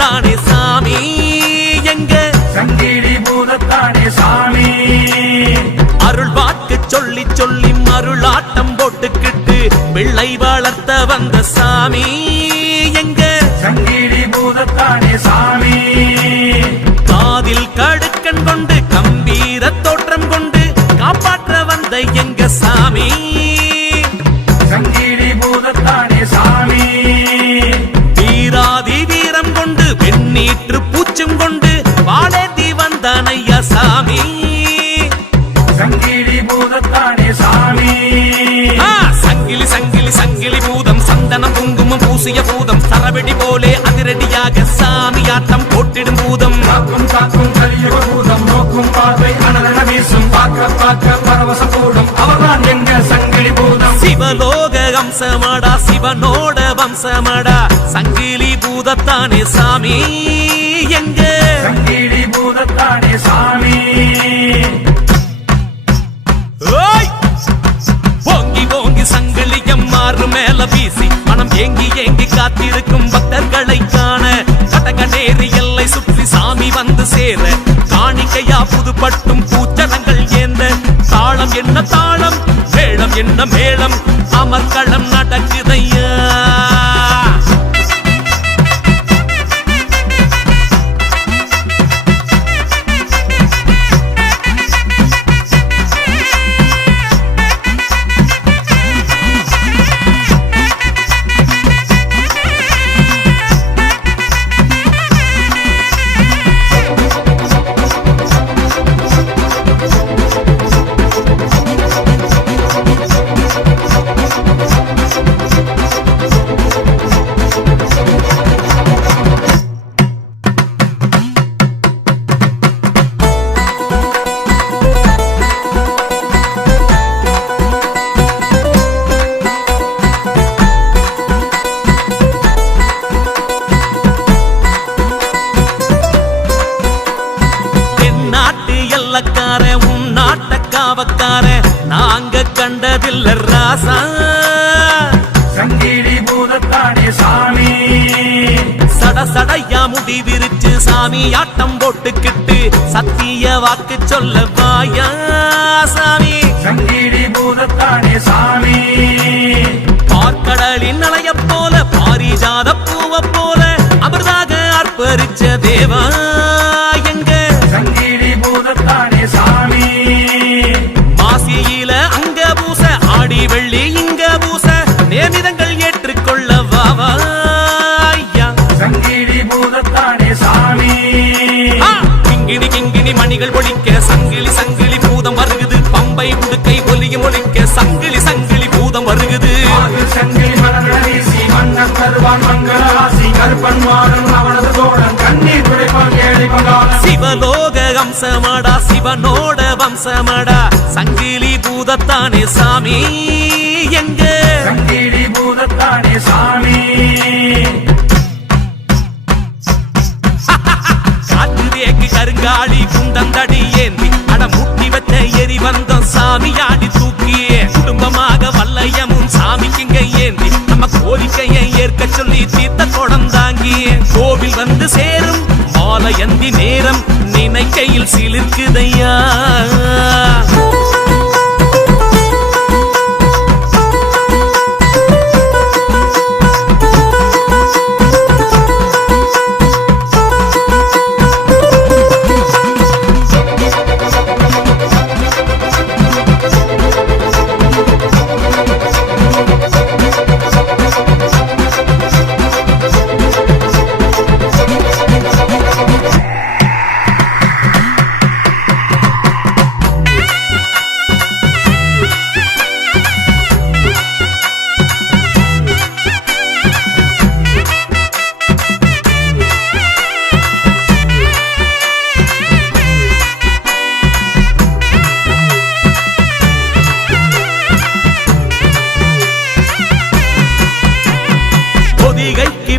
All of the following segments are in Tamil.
பூதத்தானே சாமி எங்க சங்கிலி பூதத்தானே சாமி அருள் வாக்கு சொல்லி சொல்லி மருளாட்டம் போட்டுக்கிட்டு பிள்ளை வளர்த்த வந்த சாமி எங்க சங்கிலி பூதத்தானே சாமி காதில் கடுக்கன் கொண்டு கம்பீர தோற்றம் கொண்டு காப்பாற்ற வந்த எங்க சாமி சங்கிலி பூதத்தானே சாமி வீராதி வீரம் கொண்டு வெண்ணீற்று பூச்சும் கொண்டு வாழேந்தி வந்தான் ஐயா சாமி சங்கிலி பூதத்தானே சாமி சங்கிலி சங்கிலி சங்கிலி பூதம் சந்தனம் குங்குமம் பூசிய பூதம் சரவெடி போலே அதிரடியாக சாமி ஆட்டம் போட்டிடும் பூதம் காக்கும் காக்கும் கலியுக பூதம் நோக்கும் பார்வை அனலன வீசும் பார்க்க பார்க்க பரவச கூடும் அவர்தான் எங்க சங்கிலி பூதம் சிவலோக வம்சமடா சிவனோட வம்சமடா சங்கிலி பூதத்தானே சாமி எங்க சங்கிலி பூதத்தானே சாமி ஓங்கி ஓங்கி சங்கிலியம் மாறு மேல வீசி மனம் ஏங்கி ஏங்கி காத்திருக்கும் பக்தர்களை காண கடகடேறி எல்லை சுற்றி சாமி வந்து சேர காணிக்கையா புதுப்பட்டும் பூச்சரங்கள் ஏந்த தாளம் என்ன தாளம் மேளம் என்ன மேளம் அமர்களம் நடக்குதையா நாங்க கண்டதில்ல ராசா சங்கிலி பூதத்தானே சாமி சட சடையா முடி விரிச்சு சாமி ஆட்டம் போட்டுக்கிட்டு சத்திய வாக்கு சொல்ல வாயா சாமி சங்கிலி பூதத்தானே சாமி பார்க்கடலின் அலைய போல பாரிஜாத பூவ போல அமிர்தாக அர்ப்பரிச்ச தேவா எங்க சங்கிலி பூதத்தானே சாமி மாசியில அங்க பூச ஆடி வெள்ளி இங்க பூச நேமிதங்கள் ஏற்றுக்கொள்ள வாவா சங்கிலி பூதத்தானே சாமி கிங்கினி கிங்கினி மணிகள் ஒழிக்க சங்கிலி சங்கிலி பூதம் வருகுது பம்பை உடுக்கை ஒலியும் ஒழிக்க சங்கிலி சங்கிலி பூதம் வருகுது சங்கிலி மலர் வீசி மன்னன் தருவான் மங்கள ராசி கருப்பன் மாறன் அவனது தோழன் கண்ணீர் துடைப்பான் ஏழை பங்காளன் சிவலோக வம்சமடா சிவனோட வம்சமடா சங்கிலி பூதத்தானே சாமி எங்க சங்கிலி பூதத்தானே சாமி காற்று தேக்கு கருங்காடி குண்டந்தடி ஏந்தி அட முட்டி வச்ச எரி வந்தோம் சாமி ஆடி தூக்கியே குடும்பமாக வல்லையமும் சாமிக்குங்க ஏந்தி நம்ம கோரிக்கையை ஏற்க சொல்லி தீர்த்த குடம் தாங்கியே கோவில் வந்து சேரும் மாலையந்தி நேரம் நினைக்கையில் சிலிர்க்குதையா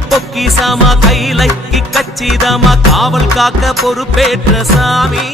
பொக்கிசாமா கைலைக்கு கச்சிதமா காவல் காக்க பொறுப்பேற்ற சாமி